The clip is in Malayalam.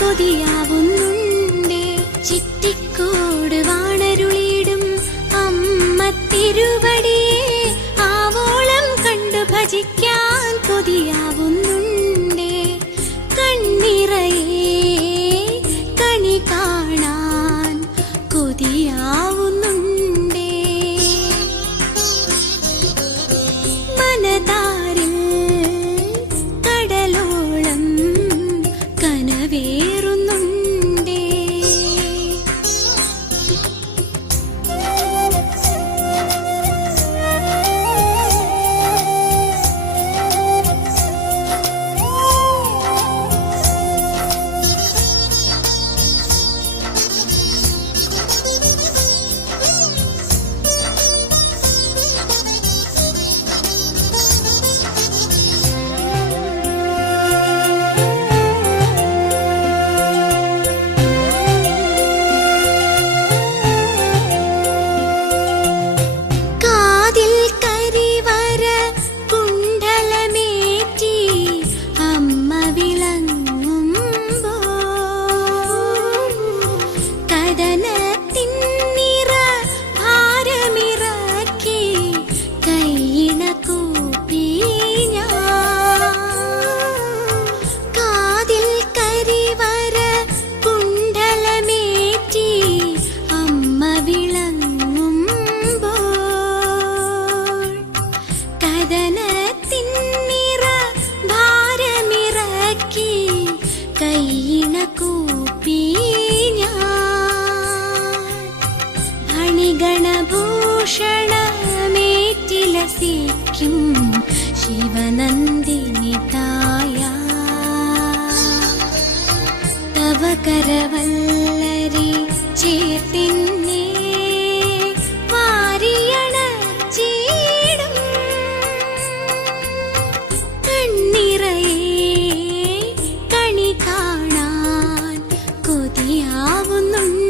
കൊതിയാവുന്നുണ്ടേ. ചിറ്റിക്കോട് വാണരുളിയിടും അമ്മ തിരുവടിയെ ആവോളം കണ്ടു ഭജിക്കാൻ കൊതിയാവുന്നുണ്ടേ. കൈയിണ കൂപ്പി ഞാൻ ഭണിഗണഭൂഷണമേറ്റിലസിക്കും ശിവനന്ദിനി തായ. തവ കരവല്ലരി ചേർത്തി ഞാവുന്നുണ്ട്